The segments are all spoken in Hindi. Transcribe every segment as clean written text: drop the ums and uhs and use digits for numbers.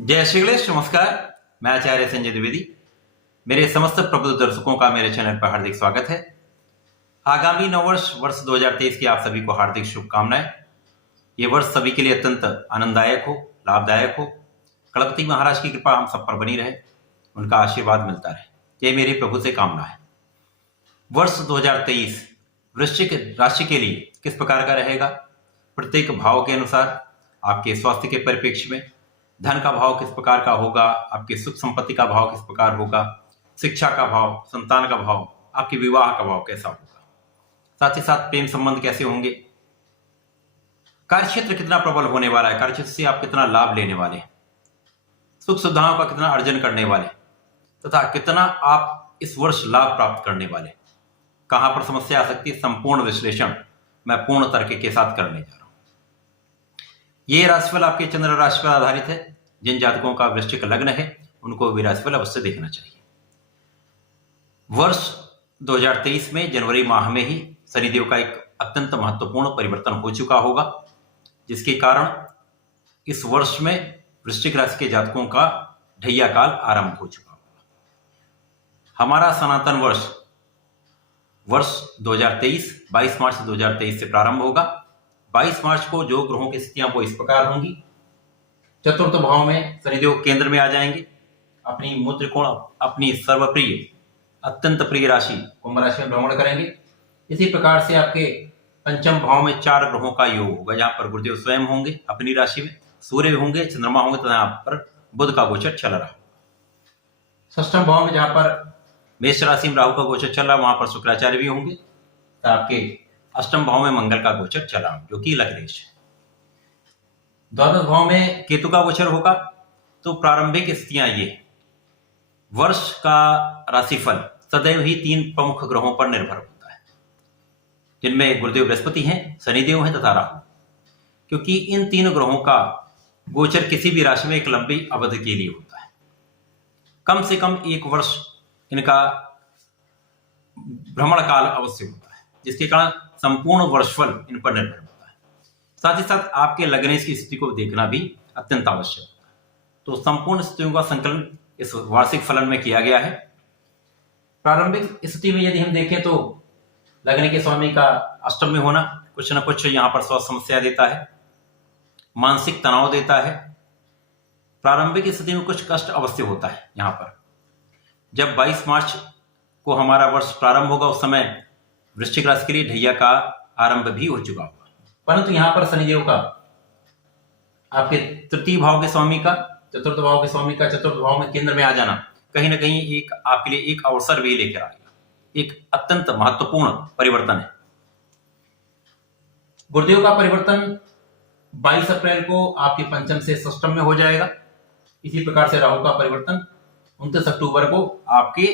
जय श्री गणेश। नमस्कार, मैं आचार्य संजय द्विवेदी। मेरे समस्त प्रबुद्ध दर्शकों का मेरे चैनल पर हार्दिक स्वागत है। आगामी नववर्ष वर्ष 2023 की आप सभी को हार्दिक शुभकामनाएं। ये वर्ष सभी के लिए अत्यंत आनंददायक हो, लाभदायक हो। गणपति महाराज की कृपा हम सब पर बनी रहे, उनका आशीर्वाद मिलता रहे, ये मेरी प्रभु से कामना है। वर्ष 2023 वृश्चिक राशि के लिए किस प्रकार का रहेगा? प्रत्येक भाव के अनुसार आपके स्वास्थ्य के परिप्रेक्ष्य में धन का भाव किस प्रकार का होगा, आपके सुख संपत्ति का भाव किस प्रकार होगा, शिक्षा का भाव, संतान का भाव, आपके विवाह का भाव कैसा होगा, साथ ही साथ प्रेम संबंध कैसे होंगे, कार्यक्षेत्र कितना प्रबल होने वाला है, कार्यक्षेत्र से आप कितना लाभ लेने वाले हैं, सुख सुविधाओं का कितना अर्जन करने वाले, तथा कितना आप इस वर्ष लाभ प्राप्त करने वाले, कहां पर समस्या आ सकती है, संपूर्ण विश्लेषण मैं पूर्ण तर्क के साथ करने जा रहा हूं। ये राशिफल आपके चंद्र राशि पर आधारित है। जिन जातकों का वृश्चिक लग्न है उनको भी राशिफल अवश्य देखना चाहिए। वर्ष 2023 में जनवरी माह में ही शनिदेव का एक अत्यंत महत्वपूर्ण परिवर्तन हो चुका होगा, जिसके कारण इस वर्ष में वृश्चिक राशि के जातकों का ढैया काल आरंभ हो चुका होगा। हमारा सनातन वर्ष 2023 22 मार्च 2023 से प्रारंभ होगा। 22 मार्च को जो ग्रहों की स्थितियां वो इस प्रकार होंगी। चतुर्थ भाव में शनिदेव केंद्र में आ जाएंगे, अपनी मूल त्रिकोण, अपनी सर्वप्रिय अत्यंत प्रिय राशि कुंभ राशि में भ्रमण करेंगे। इसी प्रकार से आपके पंचम भाव में 4 ग्रहों का योग होगा, जहां पर गुरुदेव स्वयं होंगे अपनी राशि में, सूर्य होंगे, चंद्रमा होंगे, तथा यहाँ पर बुध का गोचर चल रहा होगा। षष्ठम भाव में जहां पर मेष राशि में राहु का गोचर चल रहा है, वहां पर शुक्राचार्य भी होंगे। तो आपके अष्टम भाव में मंगल का गोचर चल रहा है, जो कि लग्नेश है। द्वादश भाव में केतु का गोचर होगा। तो प्रारंभिक स्थितियां ये, वर्ष का राशिफल सदैव ही 3 प्रमुख ग्रहों पर निर्भर होता है, जिनमें गुरुदेव बृहस्पति हैं, शनिदेव हैं तथा राहु। क्योंकि इन 3 ग्रहों का गोचर किसी भी राशि में एक लंबी अवधि के लिए होता है, कम से कम 1 वर्ष इनका भ्रमण काल अवश्य होता है, जिसके कारण संपूर्ण वर्षफल इन पर निर्भर होता है। साथ ही साथ आपके लग्नेश की स्थिति को देखना भी अत्यंत आवश्यक होता है। तो संपूर्ण स्थितियों का संकलन इस वार्षिक फलन में किया गया है। प्रारंभिक स्थिति में यदि हम देखें तो लग्न के स्वामी का अष्टम में होना कुछ न कुछ यहाँ पर स्वास्थ्य समस्या देता है, मानसिक तनाव देता है। प्रारंभिक स्थिति में कुछ कष्ट अवश्य होता है। यहाँ पर जब 22 मार्च को हमारा वर्ष प्रारंभ होगा, उस समय वृश्चिक राशि के लिए ढैया का आरंभ भी हो चुका होगा। परंतु यहां पर शनिदेव का आपके तृतीय भाव के स्वामी का, चतुर्थ भाव के स्वामी का चतुर्थ भाव में केंद्र में आ जाना कहीं ना कहीं एक आपके लिए एक अवसर भी लेकर आएगा, एक अत्यंत महत्वपूर्ण परिवर्तन है। गुरुदेव का परिवर्तन 22 अप्रैल को आपके पंचम से षष्टम में हो जाएगा। इसी प्रकार से राहु का परिवर्तन 29 अक्टूबर को आपके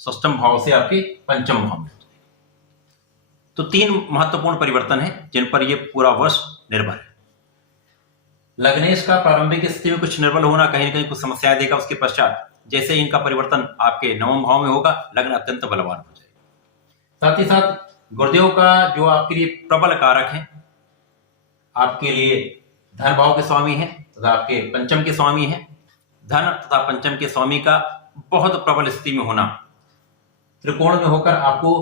षष्टम भाव से आपके पंचम भाव में। तो 3 महत्वपूर्ण परिवर्तन हैं जिन पर यह पूरा वर्ष निर्भर है। लग्नेश का प्रारंभिक स्थिति में कुछ निर्बल होना कहीं ना कहीं कुछ समस्याएं देगा। उसके पश्चात जैसे इनका परिवर्तन आपके नवम भाव में होगा, लग्न अत्यंत बलवान हो जाएगा। साथ ही साथ गुरुदेव का जो आपके लिए प्रबल कारक है, आपके लिए धन भाव के स्वामी है तथा आपके पंचम के स्वामी है। धन तथा पंचम के स्वामी का बहुत प्रबल स्थिति में होना, त्रिकोण में होकर आपको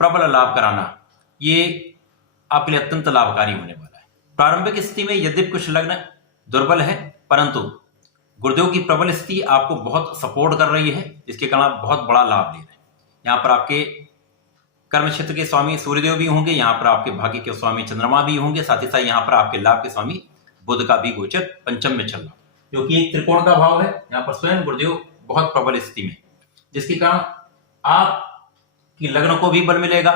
प्रबल लाभ कराना, ये आपके लिए अत्यंत लाभकारी होने वाला है। प्रारंभिक स्थिति में यद्यपि कुछ लग्न दुर्बल है, परंतु गुरुदेव की प्रबल स्थिति आपको बहुत सपोर्ट कर रही है, जिसके कारण आप बहुत बड़ा लाभ ले रहे हैं। यहाँ पर आपके कर्म क्षेत्र के स्वामी सूर्यदेव भी होंगे, यहाँ पर आपके भाग्य के स्वामी चंद्रमा भी होंगे, साथ ही साथ यहाँ पर आपके लाभ के स्वामी बुध का भी गोचर पंचम में चल रहा है, जो कि एक त्रिकोण का भाव है। यहाँ पर स्वयं गुरुदेव बहुत प्रबल स्थिति में, जिसके कारण आप कि लग्न को भी बल मिलेगा,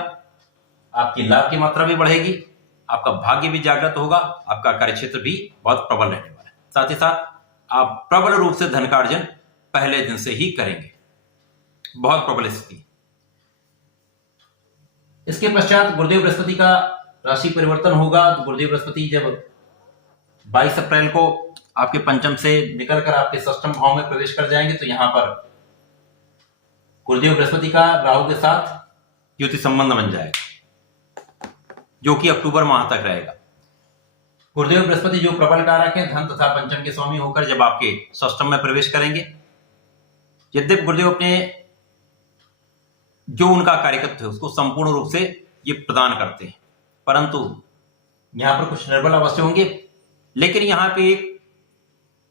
आपकी लाभ की मात्रा भी बढ़ेगी, आपका भाग्य भी जागृत होगा, आपका कार्यक्षेत्र भी बहुत प्रबल रहने वाला है। साथ ही साथ आप प्रबल रूप से धन का अर्जन पहले दिन से ही करेंगे, बहुत प्रबल स्थिति। इसके पश्चात गुरुदेव बृहस्पति का राशि परिवर्तन होगा। तो गुरुदेव बृहस्पति जब 22 अप्रैल को आपके पंचम से निकलकर आपके षष्टम भाव में प्रवेश कर जाएंगे, तो यहां पर गुरुदेव बृहस्पति का राहु के साथ युति संबंध बन जाएगा, जो कि अक्टूबर माह तक रहेगा। गुरुदेव बृहस्पति जो प्रबल कारक है, धन तथा पंचम के स्वामी होकर जब आपके षष्टम में प्रवेश करेंगे, यद्यपि गुरुदेव अपने जो उनका कार्यकर्ता है उसको संपूर्ण रूप से ये प्रदान करते हैं, परंतु यहां पर कुछ निर्बल अवश्य होंगे। लेकिन यहां पे एक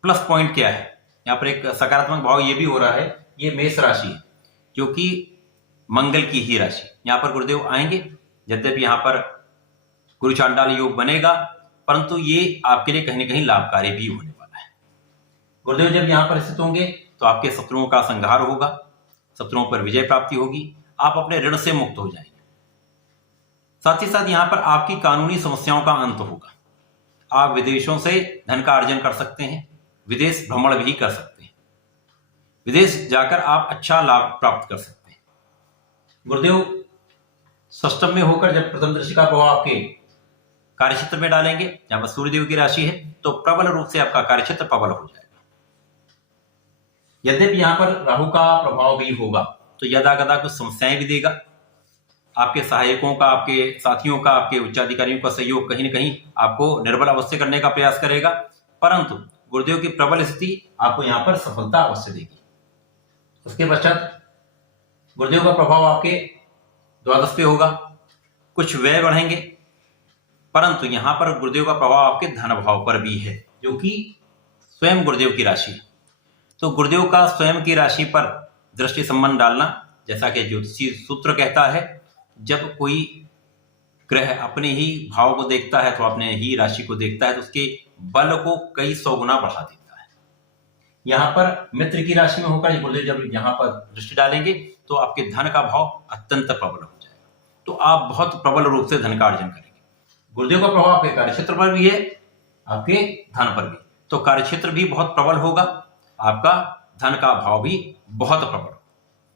प्लस पॉइंट क्या है, यहां पर एक सकारात्मक भाव ये भी हो रहा है, ये मेष राशि है जो कि मंगल की ही राशि। यहां पर गुरुदेव आएंगे, यद्यपि यहां पर गुरु चांडाल योग बनेगा, परंतु ये आपके लिए कहीं ना कहीं लाभकारी भी होने वाला है। गुरुदेव जब यहां पर स्थित होंगे तो आपके शत्रुओं का संहार होगा, शत्रुओं पर विजय प्राप्ति होगी, आप अपने ऋण से मुक्त हो जाएंगे। साथ ही साथ यहां पर आपकी कानूनी समस्याओं का अंत होगा। आप विदेशों से धन का अर्जन कर सकते हैं, विदेश भ्रमण भी कर सकते हैं, विदेश जाकर आप अच्छा लाभ प्राप्त कर सकते हैं। गुरुदेव षष्टम में होकर जब प्रथम दृष्टि का प्रभाव आपके कार्यक्षेत्र में डालेंगे, जहां पर सूर्यदेव की राशि है, तो प्रबल रूप से आपका कार्यक्षेत्र प्रबल हो जाएगा। यद्यपि यहां पर राहु का प्रभाव भी होगा तो यदा कदा कुछ समस्याएं भी देगा। आपके सहायकों का, आपके साथियों का, आपके उच्चाधिकारियों का सहयोग कहीं न कहीं आपको निर्बल अवश्य करने का प्रयास करेगा, परंतु गुरुदेव की प्रबल स्थिति आपको यहां पर सफलता अवश्य देगी। उसके पश्चात गुरुदेव का प्रभाव आपके द्वादश पे होगा, कुछ व्यय बढ़ेंगे, परंतु यहां पर गुरुदेव का प्रभाव आपके धन भाव पर भी है, जो कि स्वयं गुरुदेव की राशि है। तो गुरुदेव का स्वयं की राशि पर दृष्टि संबंध डालना, जैसा कि ज्योतिषी सूत्र कहता है, जब कोई ग्रह अपने ही भाव को देखता है तो अपने ही राशि को देखता है तो उसके बल को कई 100 गुना बढ़ा देता है। यहां पर मित्र की राशि में होकर गुरुदेव जब यहां पर दृष्टि डालेंगे तो आपके धन का भाव अत्यंत प्रबल हो जाएगा, तो आप बहुत प्रबल रूप से धन का अर्जन करेंगे। गुरुदेव का प्रभाव आपके कार्यक्षेत्र पर भी है, आपके धन पर भी, तो कार्यक्षेत्र भी बहुत प्रबल होगा, आपका धन का भाव भी बहुत प्रबल।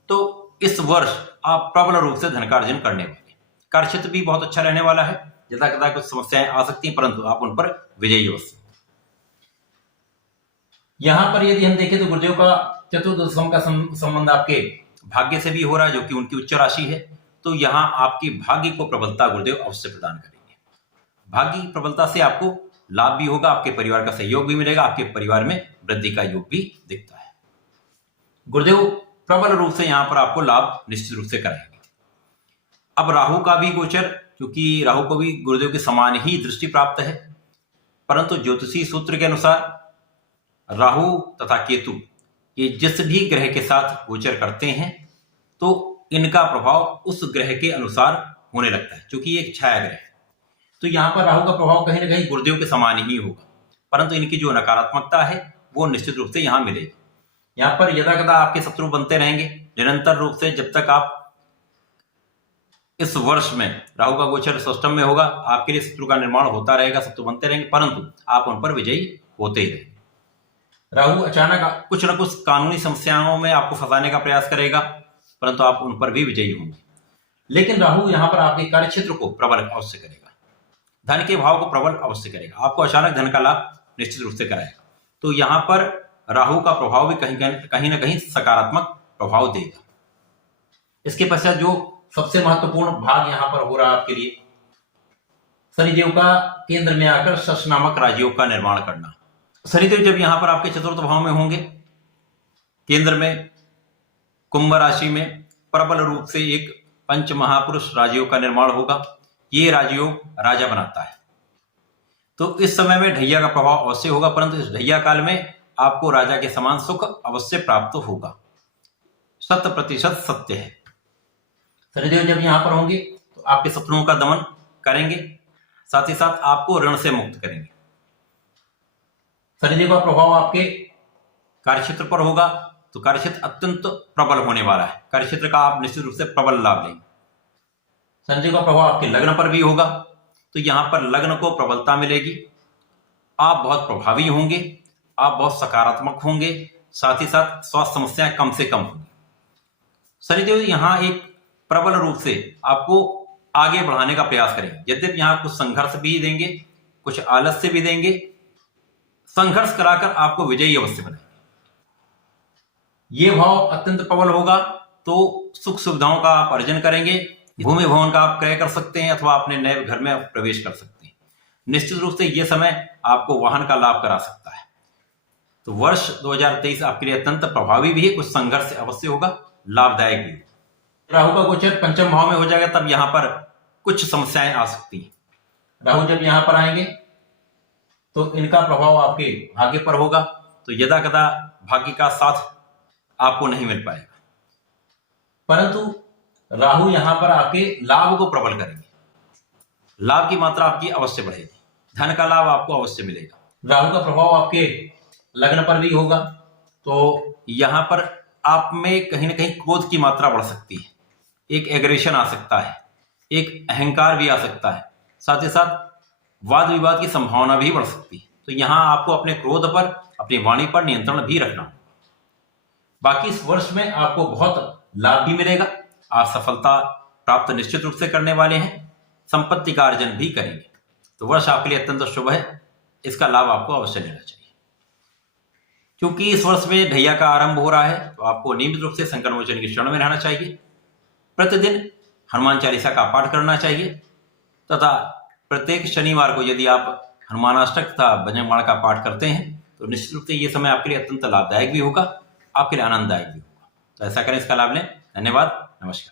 तो इस वर्ष आप प्रबल रूप से धन का अर्जन करने वाले, कार्यक्षेत्र भी बहुत अच्छा रहने वाला है। यदा कदा कुछ समस्याएं आ सकती हैं, परंतु आप उन पर विजयी अवश्य। यहां पर यदि हम देखें तो गुरुदेव का चतुर्दशम का संबंध आपके भाग्य से भी हो रहा है, जो कि उनकी उच्च राशि है, तो यहां आपकी भाग्य को प्रबलता गुरुदेव अवश्य प्रदान करेंगे। भाग्य की प्रबलता से आपको लाभ भी होगा, आपके परिवार का सहयोग भी मिलेगा, आपके परिवार में वृद्धि का योग भी दिखता है। गुरुदेव प्रबल रूप से यहां पर आपको लाभ निश्चित रूप से कराएंगे। अब राहु का भी गोचर, क्योंकि राहु को भी गुरुदेव के समान ही दृष्टि प्राप्त है, परंतु ज्योतिषी सूत्र के अनुसार राहु तथा केतु ये जिस भी ग्रह के साथ गोचर करते हैं तो इनका प्रभाव उस ग्रह के अनुसार होने लगता है, क्योंकि एक छाया ग्रह है। तो यहां पर राहु का प्रभाव कहीं ना कहीं गुरुदेव के समान ही होगा, परंतु इनकी जो नकारात्मकता है वो निश्चित रूप से यहां मिलेगी। यहां पर यदा कदा आपके शत्रु बनते रहेंगे निरंतर रूप से, जब तक आप इस वर्ष में राहु का गोचर षष्टम में होगा, आपके लिए शत्रु का निर्माण होता रहेगा, शत्रु बनते रहेंगे, परंतु आप उन पर विजयी होते ही रहेंगे। राहु अचानक कुछ न कुछ कानूनी समस्याओं में आपको फंसाने का प्रयास करेगा, परंतु आप उन पर भी विजयी होंगे। लेकिन राहु यहां पर आपके कार्यक्षेत्र को प्रबल अवश्य करेगा, धन के भाव को प्रबल अवश्य करेगा, आपको अचानक धन का लाभ निश्चित रूप से कराएगा। तो यहां पर राहु का प्रभाव भी कहीं ना कहीं सकारात्मक प्रभाव देगा। इसके पश्चात जो सबसे महत्वपूर्ण भाग यहां पर हो रहा है आपके लिए, शनिदेव का केंद्र में आकर शश नामक राजयोग का निर्माण करना। शनिदेव जब यहां पर आपके चतुर्थ भाव में होंगे, केंद्र में कुंभ राशि में, प्रबल रूप से एक पंच महापुरुष राजयोग का निर्माण होगा। ये राजयोग राजा बनाता है, तो इस समय में ढैया का प्रभाव अवश्य होगा, परंतु इस ढैया काल में आपको राजा के समान सुख अवश्य प्राप्त होगा, 100% सत्य है। शनिदेव जब यहां पर होंगे तो आपके शत्रुओं का दमन करेंगे, साथ ही साथ आपको ऋण से मुक्त करेंगे। शनिदेव का प्रभाव आपके कार्यक्षेत्र पर होगा, तो कार्यक्षेत्र अत्यंत प्रबल होने वाला है, कार्यक्षेत्र का आप निश्चित रूप से प्रबल लाभ लेंगे। शनिदेव का प्रभाव आपके लग्न पर भी होगा, तो यहां पर लग्न को प्रबलता मिलेगी, आप बहुत प्रभावी होंगे, आप बहुत सकारात्मक होंगे, साथ ही साथ स्वास्थ्य समस्याएं कम से कम होंगी। शनिदेव यहां एक प्रबल रूप से आपको आगे बढ़ाने का प्रयास करेंगे, यद्यपि यहां कुछ संघर्ष भी देंगे, कुछ आलस्य भी देंगे, संघर्ष कराकर आपको विजयी अवश्य बनाएंगे। ये भाव अत्यंत प्रबल होगा तो सुख सुविधाओं का आप अर्जन करेंगे, भूमि भवन का आप क्रय कर सकते हैं, अथवा अपने नए घर में प्रवेश कर सकते हैं। निश्चित रूप से ये समय आपको वाहन का लाभ करा सकता है। तो वर्ष 2023 आपके लिए अत्यंत प्रभावी भी है, कुछ संघर्ष अवश्य होगा, लाभदायक भी। राहु का गोचर पंचम भाव में हो जाएगा, तब यहां पर कुछ समस्याएं आ सकती हैं। राहु जब यहां पर आएंगे तो इनका प्रभाव आपके भाग्य पर होगा, तो यदा कदा भाग्य का साथ आपको नहीं मिल पाएगा। परंतु राहु यहां पर आपके लाभ को प्रबल करेंगे, लाभ की मात्रा आपकी अवश्य बढ़ेगी, धन का लाभ आपको अवश्य मिलेगा। राहु का प्रभाव आपके लग्न पर भी होगा, तो यहां पर आप में कहीं ना कहीं क्रोध की मात्रा बढ़ सकती है, एक एग्रेशन आ सकता है, एक अहंकार भी आ सकता है, साथ ही साथ वाद विवाद की संभावना भी बढ़ सकती है। तो यहां आपको अपने क्रोध पर, अपनी वाणी पर नियंत्रण भी रखना होगा। बाकी इस वर्ष में आपको बहुत लाभ भी मिलेगा, आप सफलता प्राप्त निश्चित रूप से करने वाले हैं, संपत्ति का अर्जन भी करेंगे। तो वर्ष आपके लिए अत्यंत शुभ है, इसका लाभ आपको अवश्य लेना चाहिए। क्योंकि इस वर्ष में ढैया का आरंभ हो रहा है, तो आपको नियमित रूप से संकट मोचन की शरण में रहना चाहिए, प्रतिदिन हनुमान चालीसा का पाठ करना चाहिए, तथा प्रत्येक शनिवार को यदि आप हनुमानाष्टक तथा भजनमाला का पाठ करते हैं तो निश्चित रूप से ये समय आपके लिए अत्यंत लाभदायक भी होगा, आपके लिए आनंददायक भी होगा। तो ऐसा करें, इसका लाभ लें। धन्यवाद, नमस्कार।